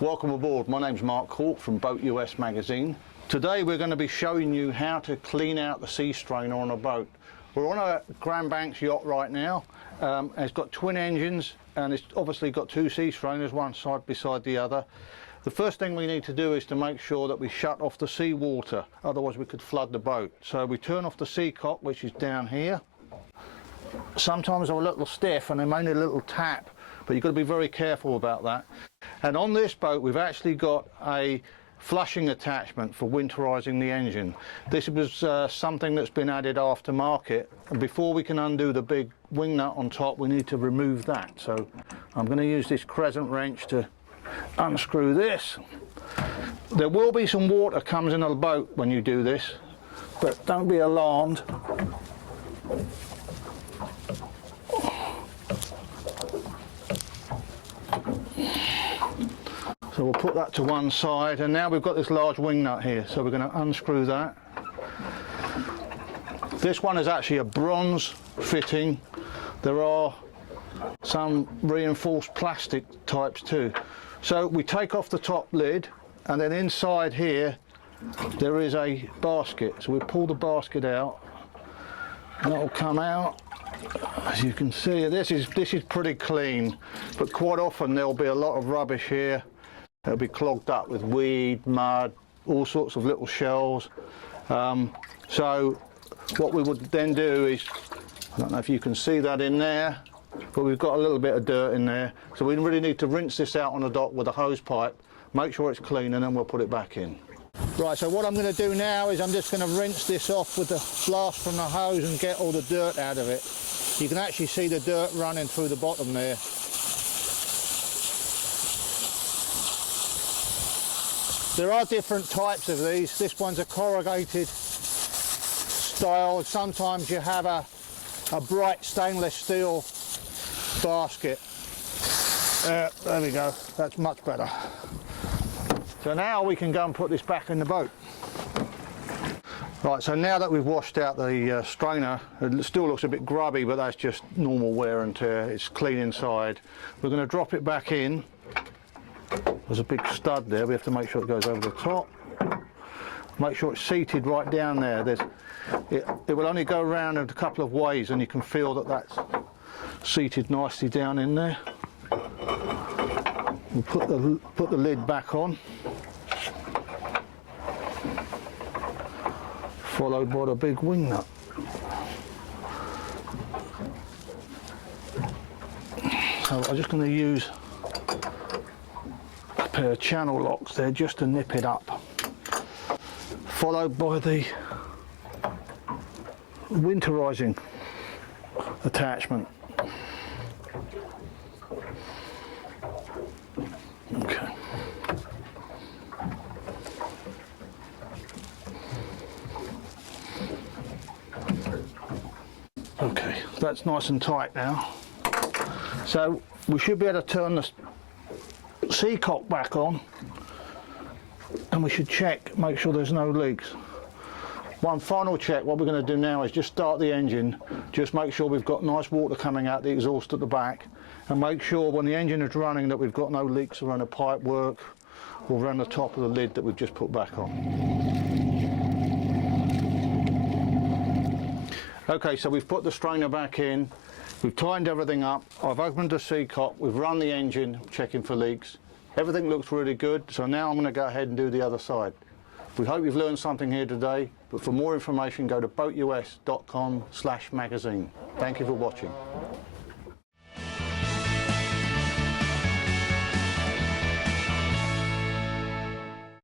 Welcome aboard. My name's Mark Hawke from BoatUS Magazine. Today we're going to be showing you how to clean out the sea strainer on a boat. We're on a Grand Banks yacht right now. It's got twin engines and it's obviously got two sea strainers, one side beside the other. The first thing we need to do is to make sure that we shut off the sea water, otherwise we could flood the boat. So we turn off the sea cock, which is down here. Sometimes they're a little stiff and they may need a little tap, but you've got to be very careful about that. And on this boat we've actually got a flushing attachment for winterizing the engine. This was something that's been added aftermarket, and before we can undo the big wing nut on top we need to remove that. So I'm going to use this crescent wrench to unscrew this. There will be some water comes in the boat when you do this, but don't be alarmed. So we'll put that to one side, and now we've got this large wing nut here, so we're going to unscrew that. This one is actually a bronze fitting. There are some reinforced plastic types too. So we take off the top lid, and then inside here there is a basket. So we pull the basket out and that will come out. As you can see, this is pretty clean, but quite often there'll be a lot of rubbish here. It'll be clogged up with weed, mud, all sorts of little shells. So what we would then do is, I don't know if you can see that in there, but we've got a little bit of dirt in there. So we really need to rinse this out on the dock with a hose pipe, make sure it's clean, and then we'll put it back in. Right, so what I'm going to do now is I'm just going to rinse this off with the blast from the hose and get all the dirt out of it. You can actually see the dirt running through the bottom there. There are different types of these. This one's a corrugated style. Sometimes you have a bright stainless steel basket. There we go, that's much better. So now we can go and put this back in the boat. Right, so now that we've washed out the strainer, it still looks a bit grubby, but that's just normal wear and tear. It's clean inside. We're going to drop it back in. There's a big stud there, we have to make sure it goes over the top. Make sure it's seated right down there. It will only go around in a couple of ways, and you can feel that that's seated nicely down in there. We'll put the lid back on, followed by the big wing nut. So I'm just going to use a pair of channel locks there just to nip it up, followed by the winterizing attachment. Okay. Okay, that's nice and tight now. So we should be able to turn the sea cock back on, and we should check, make sure there's no leaks. One final check, what we're going to do now is just start the engine, just make sure we've got nice water coming out the exhaust at the back, and make sure when the engine is running that we've got no leaks around the pipe work or around the top of the lid that we've just put back on. Okay, so we've put the strainer back in, we've tightened everything up, I've opened the sea cock, we've run the engine, checking for leaks. Everything looks really good, so now I'm going to go ahead and do the other side. We hope you've learned something here today, but for more information go to boatus.com/magazine. Thank you for watching.